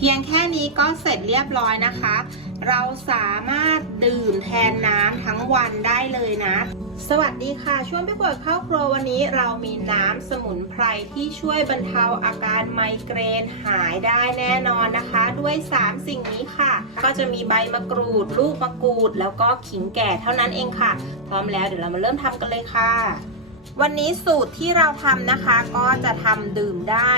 เพียงแค่นี้ก็เสร็จเรียบร้อยนะคะ เราสามารถดื่มแทนน้ำทั้งวันได้เลยนะ สวัสดีค่ะ ช่วงพี่เปิดเข้าครัววันนี้เรามีน้ำสมุนไพรที่ช่วยบรรเทาอาการไมเกรนหายได้แน่นอนนะคะ ด้วย 3 สิ่งนี้ค่ะ ก็จะมีใบมะกรูด ลูกมะกรูด แล้วก็ขิงแก่เท่านั้นเองค่ะ พร้อมแล้วเดี๋ยวเรามาเริ่มทำกันเลยค่ะ วันนี้สูตรที่เราทำนะคะก็จะทำดื่มได้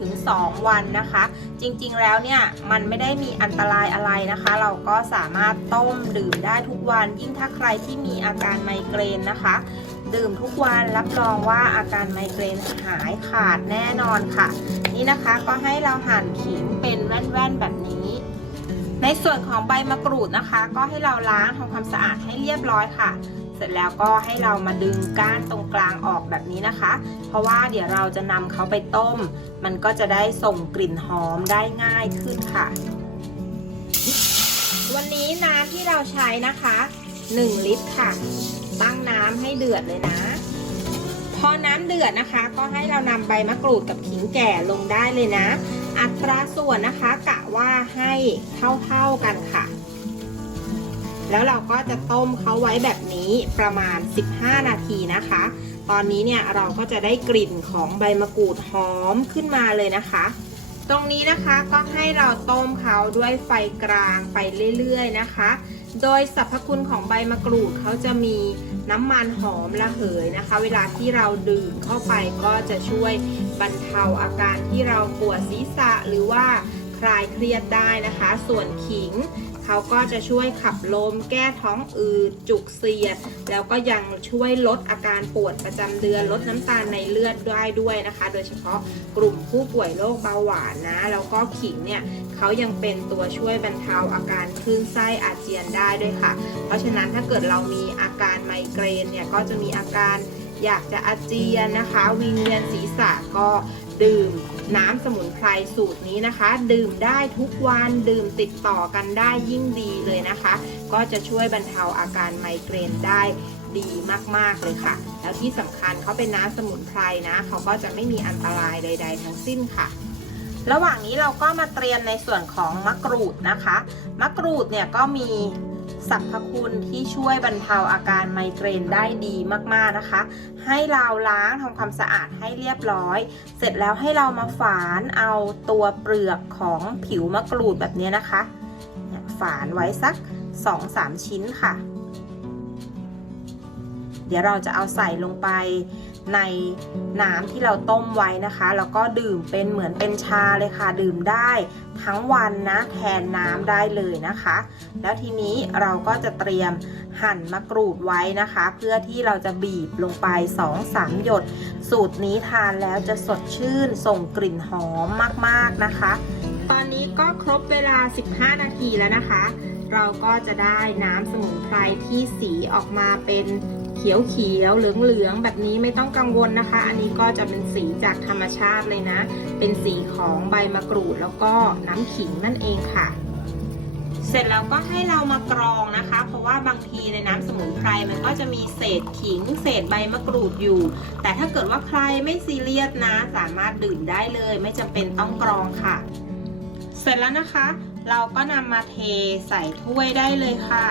1-2 วันนะคะ จริงๆแล้วเนี่ยมันไม่ได้มีอันตรายอะไรนะคะ เราก็สามารถต้มดื่มได้ทุกวัน ยิ่งถ้าใครที่มีอาการไมเกรนนะคะ ดื่มทุกวันรับรองว่าอาการไมเกรนหายขาดแน่นอนค่ะ นี่นะคะก็ให้เราหั่นขิงเป็นแว่นๆแบบนี้ในส่วนของใบมะกรูดนะคะ ก็ให้เราล้างทำความสะอาดให้เรียบร้อยค่ะ สร็จแล้วก็ให้เรามาดึงก้านตรงกลางออกแบบนี้นะคะ เพราะว่าเดี๋ยวเราจะนำเขาไปต้ม มันก็จะได้ส่งกลิ่นหอมได้ง่ายขึ้นค่ะ วันนี้น้ำที่เราใช้นะคะ 1 ลิตรค่ะ ตั้งน้ำให้เดือดเลยนะ พอน้ำเดือดนะคะ ก็ให้เรานำใบมะกรูดกับขิงแก่ลงได้เลยนะ อัตราส่วนนะคะกะว่าให้เท่าๆกันค่ะ แล้วเราก็จะต้มเขาไว้แบบนี้ประมาณ 15 นาทีนะคะ ตอนนี้เนี่ยเราก็จะได้กลิ่นของใบมะกรูดหอมขึ้นมาเลยนะคะ ตรงนี้นะคะก็ให้เราต้มเขาด้วยไฟกลางไปเรื่อยๆนะคะ โดยสรรพคุณของใบมะกรูดเขาจะมีน้ำมันหอมระเหยนะคะ เวลาที่เราดื่มเข้าไปก็จะช่วยบรรเทาอาการที่เราปวดศีรษะหรือว่า ลายเครียดได้นะคะ ส่วนขิงเขาก็จะช่วยขับลม แก้ท้องอืด จุกเสียด แล้วก็ยังช่วยลดอาการปวดประจำเดือน ลดน้ำตาลในเลือดได้ด้วยนะคะ โดยเฉพาะกลุ่มผู้ป่วยโรคเบาหวานนะ แล้วก็ขิงเนี่ยเขายังเป็นตัวช่วยบรรเทาอาการคลื่นไส้อาเจียนได้ด้วยค่ะ เพราะฉะนั้นถ้าเกิดเรามีอาการไมเกรนเนี่ยก็จะมีอาการอยากจะอาเจียนนะคะ วิงเวียนศีรษะก็ดื่ม น้ำสมุนไพรสูตรนี้นะคะ ดื่มได้ทุกวันดื่มติดต่อกันได้ยิ่งดีเลยนะคะ ก็จะช่วยบรรเทาอาการไมเกรนได้ดีมากๆเลยค่ะ แล้วที่สำคัญเขาเป็นน้ำสมุนไพรนะเขาก็จะไม่มีอันตรายใด ๆ ทั้งสิ้นค่ะระหว่างนี้เราก็มาเตรียมในส่วนของมะกรูดนะคะ มะกรูดเนี่ยก็มี สรรพคุณที่ช่วยบรรเทาอาการไมเกรนได้ดีมากๆนะคะ ให้เราล้างทำความสะอาดให้เรียบร้อย เสร็จแล้วให้เรามาฝานเอาตัวเปลือกของผิวมะกรูดแบบนี้นะคะฝานไว้สัก 2-3 ชิ้นค่ะ เดี๋ยวเราจะเอาใส่ลงไปในน้ำที่เราต้มไว้นะคะ แล้วก็ดื่มเป็นเหมือนเป็นชาเลยค่ะ ดื่มได้ ทั้งวันนะแทนน้ำได้เลยนะคะ แล้วทีนี้เราก็จะเตรียมหั่นมะกรูดไว้นะคะ เพื่อที่เราจะบีบลงไป 2-3 หยด สูตรนี้ทานแล้วจะสดชื่นส่งกลิ่นหอมมากๆนะคะ ตอนนี้ก็ครบเวลา 15 นาทีแล้วนะคะ เราก็จะได้น้ำสมุนไพรที่สีออกมาเป็นเขียวเขียวๆเหลืองเหลืองๆแบบนี้ไม่ต้องกังวลนะคะ อันนี้ก็จะเป็นสีจากธรรมชาติเลยนะ เป็นสีของใบมะกรูดแล้วก็น้ำขิงนั่นเองค่ะ เสร็จแล้วก็ให้เรามากรองนะคะ เพราะว่าบางทีในน้ำสมุนไพรมันก็จะมีเศษขิง เศษใบมะกรูดอยู่ แต่ถ้าเกิดว่าใครไม่ซีเรียสนะ สามารถดื่มได้เลย ไม่จำเป็นต้องกรองค่ะ เสร็จแล้วนะคะ เราก็นำมาเทใส่ถ้วยได้เลยค่ะ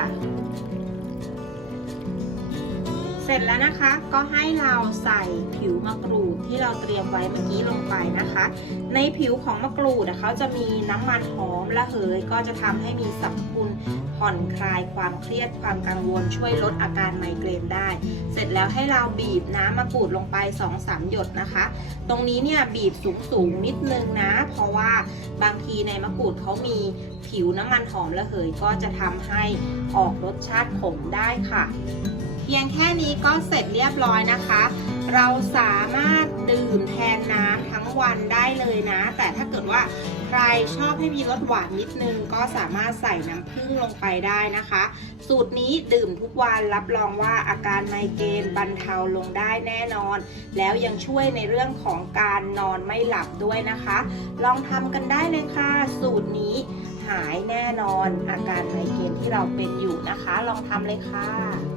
เสร็จแล้วนะคะก็ให้เราใส่ผิวมะกรูดที่เราเตรียมไว้เมื่อกี้ลงไปนะคะ ในผิวของมะกรูดเขาจะมีน้ำมันหอมระเหยก็จะทำให้มีสรรพคุณ ผ่อนคลายความเครียดความกังวล ช่วยลดอาการไมเกรนได้ เสร็จแล้วให้เราบีบน้ำมะกรูดลงไป 2-3 หยดนะคะ ตรงนี้เนี่ยบีบสูงๆนิดนึงนะ เพราะว่าบางทีในมะกรูดเขามีผิวน้ำมันหอมระเหยก็จะทำให้ออกรสชาติขมได้ค่ะ เพียงแค่นี้ก็เสร็จเรียบร้อยนะคะ เราสามารถดื่มแทนน้ำทั้งวันได้เลยนะ แต่ถ้าเกิดว่า ใครชอบให้มีรสหวานนิดนึง ก็สามารถใส่น้ำผึ้งลงไปได้นะคะ สูตรนี้ดื่มทุกวันรับรองว่าอาการไมเกรนบรรเทาลงได้แน่นอน แล้วยังช่วยในเรื่องของการนอนไม่หลับด้วยนะคะ ลองทำกันได้เลยค่ะ สูตรนี้หายแน่นอนอาการไมเกรนที่เราเป็นอยู่นะคะ ลองทำเลยค่ะ